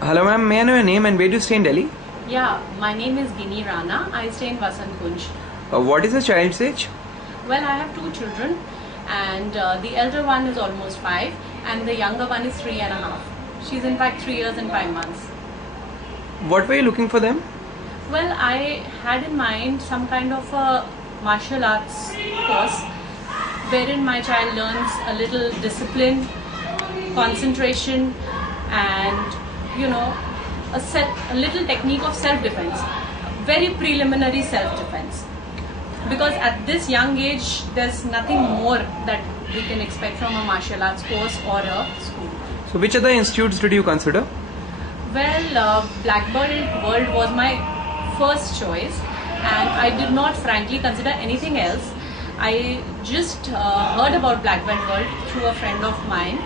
Hello ma'am, may I know your name and where do you stay in Delhi? Yeah, my name is Gini Rana. I stay in Vasant Kunj. What is the child's age? Well, I have two children, and the elder one is almost 5, and the younger one is 3.5. She's in fact 3 years and 5 months. What were you looking for them? Well, I had in mind some kind of a martial arts course wherein my child learns a little discipline, concentration, and a little technique of self-defense, very preliminary self-defense. Because at this young age, there's nothing more that we can expect from a martial arts course or a school. So which other institutes did you consider? Well, Black Belt World was my first choice, and I did not frankly consider anything else. I just heard about Black Belt World through a friend of mine,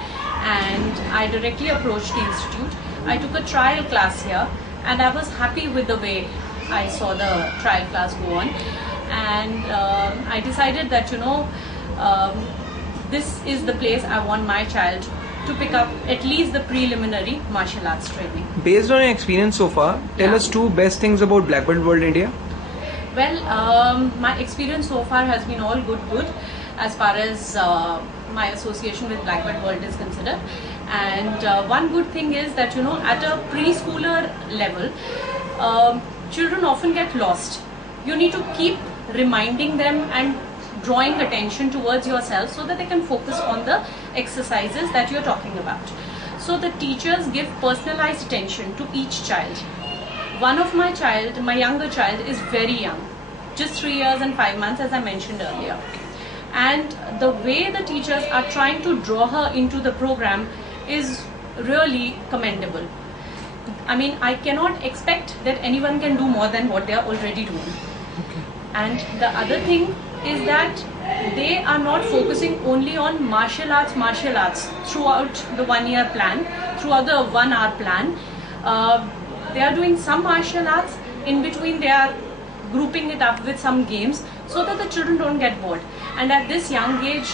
and I directly approached the institute. I took a trial class here, and I was happy with the way I saw the trial class go on, and I decided that this is the place I want my child to pick up at least the preliminary martial arts training. Based on your experience so far, tell us 2 best things about Black Belt World India. Well, my experience so far has been all good as far as my association with Black Belt World is considered. And one good thing is that at a preschooler level, children often get lost. You need to keep reminding them and drawing attention towards yourself so that they can focus on the exercises that you're talking about. So the teachers give personalized attention to each child. One of my younger child is very young, just 3 years and 5 months, as I mentioned earlier. And the way the teachers are trying to draw her into the program is really commendable. I mean, I cannot expect that anyone can do more than what they are already doing. Okay. And the other thing is that they are not focusing only on martial arts throughout the 1-year plan, throughout the 1-hour plan. They are doing some martial arts, in between they are grouping it up with some games so that the children don't get bored. And at this young age,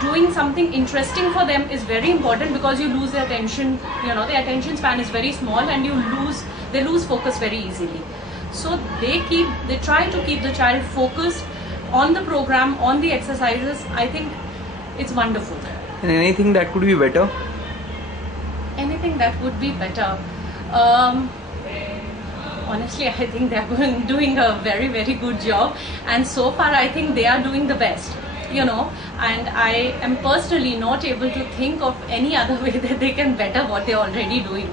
doing something interesting for them is very important, because you lose their attention, the attention span is very small, and they lose focus very easily. So they try to keep the child focused on the program, on the exercises. I think it's wonderful. And anything that could be better? Anything that would be better? Honestly, I think they're doing a very, very good job, and so far I think they are doing the best, and I am personally not able to think of any other way that they can better what they're already doing.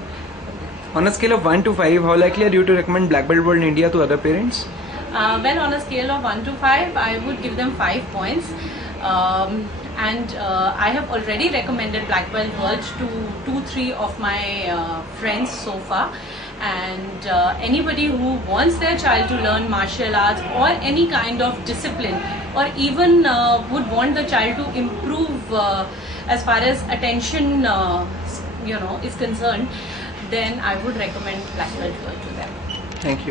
On a scale of 1 to 5, how likely are you to recommend Black Belt World India to other parents? Well, on a scale of 1 to 5, I would give them 5 points. And I have already recommended Black Belt World to 2-3 of my friends so far. And anybody who wants their child to learn martial arts or any kind of discipline, or even would want the child to improve as far as attention is concerned, then I would recommend Black Belt World to them. Thank you.